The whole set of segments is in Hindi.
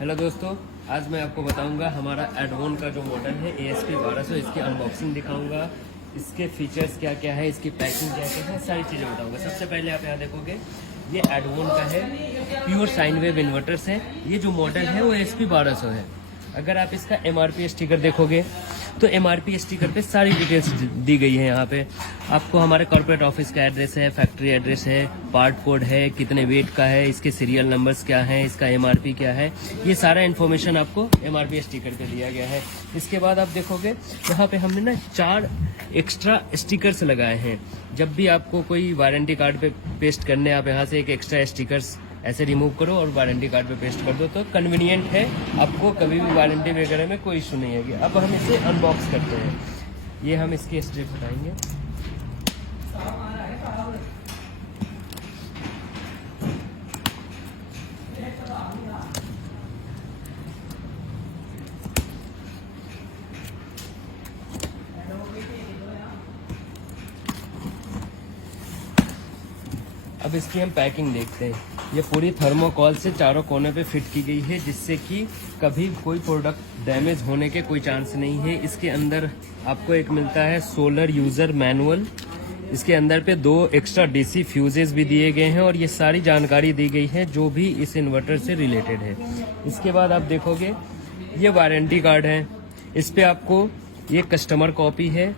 हेलो दोस्तों, आज मैं आपको बताऊंगा हमारा एडवोन का जो मॉडल है ASP 1200, इसकी अनबॉक्सिंग दिखाऊंगा, इसके फीचर्स क्या क्या है, इसकी पैकिंग क्या क्या है, सारी चीज़ें बताऊंगा। सबसे पहले आप यहाँ देखोगे ये एडवोन का है, प्योर साइन वेव इन्वर्टर्स है। ये जो मॉडल है वो ASP 1200 है। अगर आप इसका MRP स्टिकर देखोगे तो MRP स्टिकर पे सारी डिटेल्स दी गई है। यहाँ पे आपको हमारे कॉर्पोरेट ऑफिस का एड्रेस है, फैक्ट्री एड्रेस है, पार्ट कोड है, कितने वेट का है, इसके सीरियल नंबर्स क्या हैं, इसका MRP क्या है, ये सारा इन्फॉर्मेशन आपको MRP स्टिकर पे दिया गया है। इसके बाद आप देखोगे यहाँ पे हमने ना 4 एक्स्ट्रा स्टिकर्स लगाए हैं। जब भी आपको कोई वारंटी कार्ड पे पेस्ट करने, आप यहाँ से एक एक्स्ट्रा स्टिकर्स ऐसे रिमूव करो और वारंटी कार्ड पे पेस्ट कर दो, तो कन्वीनियंट है, आपको कभी भी वारंटी वगैरह में कोई इशू नहीं है। अब हम इसे अनबॉक्स करते हैं। ये हम इसकी स्ट्रिप हटाएंगे। अब इसकी हम पैकिंग देखते हैं। ये पूरी थर्मोकॉल से चारों कोने पे फिट की गई है, जिससे कि कभी कोई प्रोडक्ट डैमेज होने के कोई चांस नहीं है। इसके अंदर आपको एक मिलता है सोलर यूज़र मैनुअल। इसके अंदर पे 2 एक्स्ट्रा DC फ्यूजेस भी दिए गए हैं और ये सारी जानकारी दी गई है जो भी इस इन्वर्टर से रिलेटेड है। इसके बाद आप देखोगे ये वारंटी कार्ड है। इस पे आपको ये कस्टमर कॉपी है,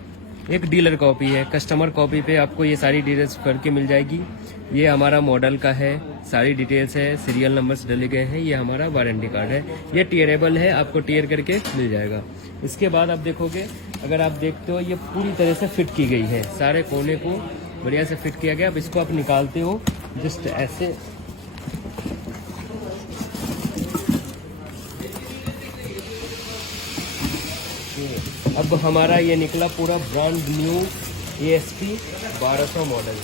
एक डीलर कॉपी है। कस्टमर कॉपी पे आपको ये सारी डिटेल्स भर के मिल जाएगी। ये हमारा मॉडल का है, सारी डिटेल्स है, सीरियल नंबर्स डले गए हैं। ये हमारा वारंटी कार्ड है। ये टीयरेबल है, आपको टीयर करके मिल जाएगा। इसके बाद आप देखोगे, अगर आप देखते हो ये पूरी तरह से फिट की गई है, सारे कोने को बढ़िया से फिट किया गया। अब इसको आप निकालते हो जस्ट ऐसे, अब हमारा ये निकला पूरा ब्रांड न्यू ASP 1200 मॉडल।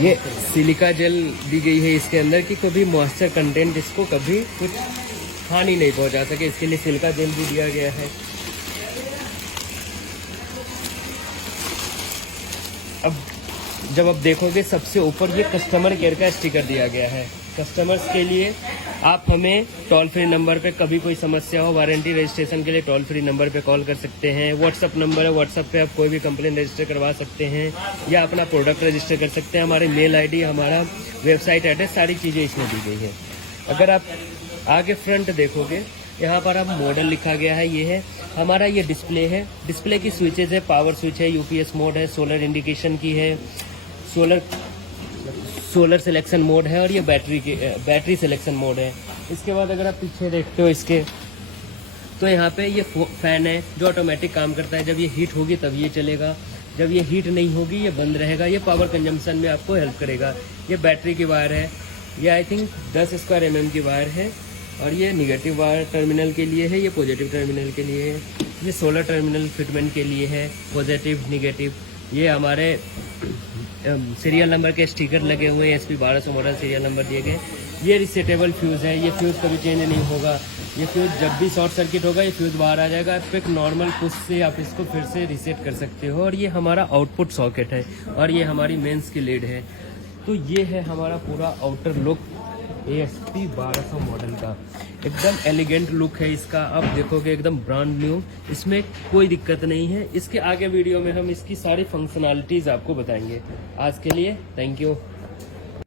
ये सिलिका जेल दी गई है इसके अंदर कि कभी मॉइस्चर कंटेंट इसको कभी कुछ हानि नहीं पहुंचा सके, इसके लिए सिलिका जेल भी दिया गया है। अब जब आप देखोगे सबसे ऊपर ये कस्टमर केयर का स्टिकर दिया गया है। कस्टमर्स के लिए आप हमें टोल फ्री नंबर पे कभी कोई समस्या हो, वारंटी रजिस्ट्रेशन के लिए टोल फ्री नंबर पे कॉल कर सकते हैं। व्हाट्सअप नंबर है, व्हाट्सअप पे आप कोई भी कंप्लेन रजिस्टर करवा सकते हैं या अपना प्रोडक्ट रजिस्टर कर सकते हैं। हमारी मेल ID, हमारा वेबसाइट एड्रेस, सारी चीज़ें इसमें दी गई है। अगर आप आगे फ्रंट देखोगे, यहाँ पर अब मॉडल लिखा गया है। ये है हमारा, ये डिस्प्ले है। डिस्प्ले की स्विचेज है, पावर स्विच है, UPS मोड है, सोलर इंडिकेशन की है, सोलर सिलेक्शन मोड है और ये बैटरी सिलेक्शन मोड है। इसके बाद अगर आप पीछे देखते हो इसके, तो यहाँ पे ये फैन है जो ऑटोमेटिक काम करता है। जब ये हीट होगी तब ये चलेगा, जब ये हीट नहीं होगी ये बंद रहेगा। ये पावर कंजम्पशन में आपको हेल्प करेगा। ये बैटरी की वायर है, ये आई थिंक 10 स्क्वायर mm की वायर है और ये निगेटिव वायर टर्मिनल के लिए है, ये पॉजिटिव टर्मिनल के लिए है। ये सोलर टर्मिनल फिटमेंट के लिए है, पॉजिटिव निगेटिव। ये हमारे सीरियल नंबर के स्टिकर लगे हुए हैं, ASP 1200 मॉडल सीरियल नंबर दिए गए। ये रिसेटेबल फ्यूज़ है, ये फ्यूज़ कभी चेंज नहीं होगा। ये फ्यूज़ जब भी शॉर्ट सर्किट होगा ये फ्यूज़ बाहर आ जाएगा। आप एक नॉर्मल पुश से आप इसको फिर से रीसेट कर सकते हो। और ये हमारा आउटपुट सॉकेट है और ये हमारी मेंस की लीड है। तो ये है हमारा पूरा आउटर लुक ASP 1200 मॉडल का। एकदम एलिगेंट लुक है इसका, आप देखोगे एकदम ब्रांड न्यू, इसमें कोई दिक्कत नहीं है। इसके आगे वीडियो में हम इसकी सारी फंक्शनैलिटीज़ आपको बताएंगे। आज के लिए थैंक यू।